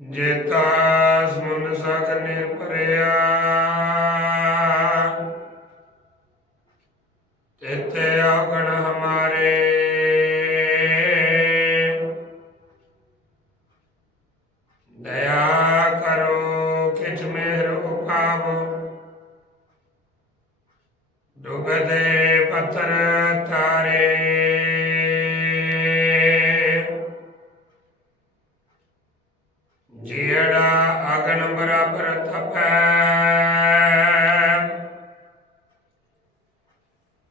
ਜੇਤਾ ਸਮੁੰਦ ਸਕ ਨਿਰਭਰਿਆ ਤੇਤੇ ਆਗਣ ਹਮਾਰੇ। ਦਇਆ ਕਰੋ ਕਿਛ ਮਿਹਰ ਉਪਾਵ। ਡੁਬਦੇ ਪੱਥਰ ਜਿਹੜਾ ਅਗਨ ਬਰਾਬਰ ਤਪੈ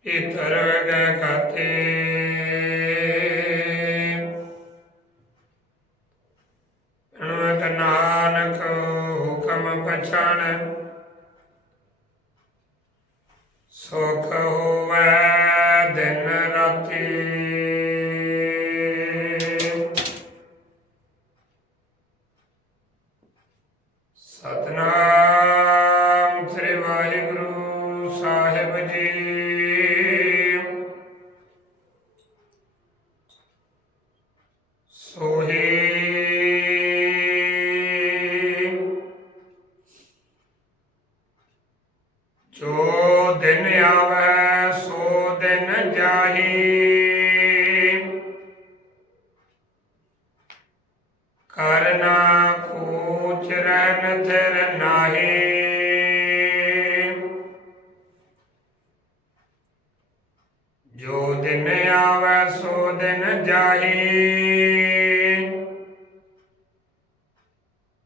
ਇਤਰ ਗੈ ਖਾਤੇ। ਅਨੁਮਤ ਨਾਨਕ ਹੁਕਮ ਪਛਾਣ ਸੁਖ ਹੋਵੇ ਸਤਨਾਮ ਸ੍ਰੀ ਵਾਹਿਗੁਰੂ ਸਾਹਿਬ ਜੀ। ਸੋਹੀ। ਜੋ ਦਿਨ ਆਵੈ ਸੋ ਦਿਨ ਜਾਹੀ। ਕਰਨਾ ਕੂਚ ਰਹਿਨ ਨਾਹੀ। ਜੋ ਦਿਨ ਆਵੈ, ਸੋ ਦਿਨ ਜਾਹੀ।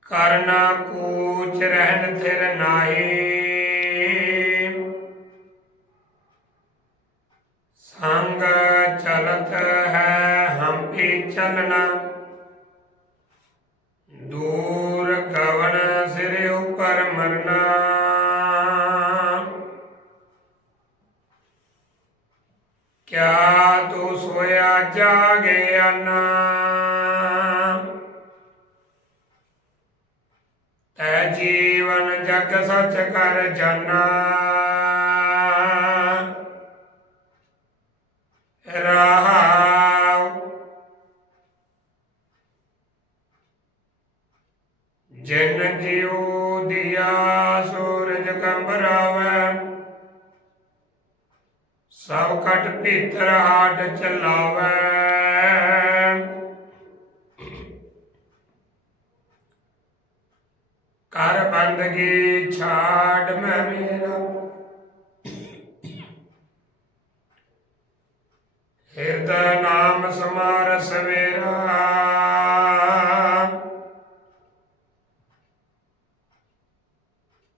ਕਰਨਾ ਕੂਚ ਰਹਿਨ ਥਿਰ ਨਾਹੀ। ਸੰਗ ਚਲਤ ਹੈ ਹਮ ਵੀ ਚਲਣਾ। ਕਿਆ ਤੂੰ ਸੋਇਆ ਜਾਗੇ ਨਾ ਤੈ ਜੀਵਨ ਜਗ ਸੱਚ ਕਰ ਜਾਣਾ ਰਹਾਉ ਜਿਨ ਜਿਉ ਦਿਆ ਸੂਰਜ ਕੰਬਰਾਵੈ ਸਭ ਕਟ ਭੀਤਰ ਹਾਟ ਚਲਾਵੈ। ਕਰ ਬੰਦਗੀ ਛਾੜ ਮੈਂ ਮੇਰਾ। ਹਿਰਦੈ ਨਾਮ ਸਮਾਰ ਸਵੇਰਾ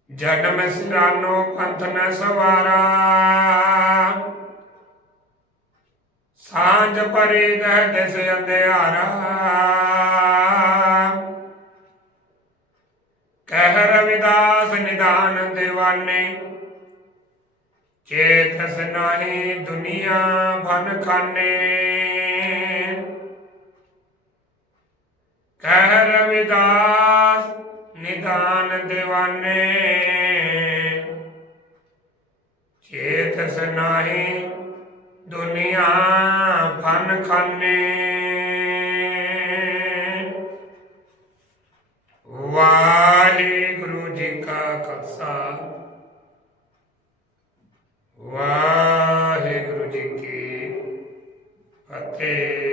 ਜਗ ਮੈਂ ਸਿਰਾਨੋ ਪੰਥ ਮੈਂ ਸਵਾਰਾ। ਸਾਂਝ ਪਰੇ ਗਹਿ ਦਿਸ ਅੰਧਿਆਰਾ। ਕਹਿ ਰਵਿਦਾਸ ਨਿਦਾਨ ਦਿਵਾਨੇ ਚੇਤਸ ਨਾਹੀ ਦੁਨੀਆ ਭਨ ਖਾਨੇ। ਕਹਿ ਰਵਿਦਾਸ ਨਿਦਾਨ ਦਿਵਾਨੇ ਚੇਤਸ ਨਾਹੀ ਦੁਨੀਆ ਮਨ ਖਾਨੇ। ਵਾਹਿਗੁਰੂ ਜੀ ਕਾ ਖਾਲਸਾ। ਵਾਹਿਗੁਰੂ ਜੀ ਕੀ ਫਤਿਹ।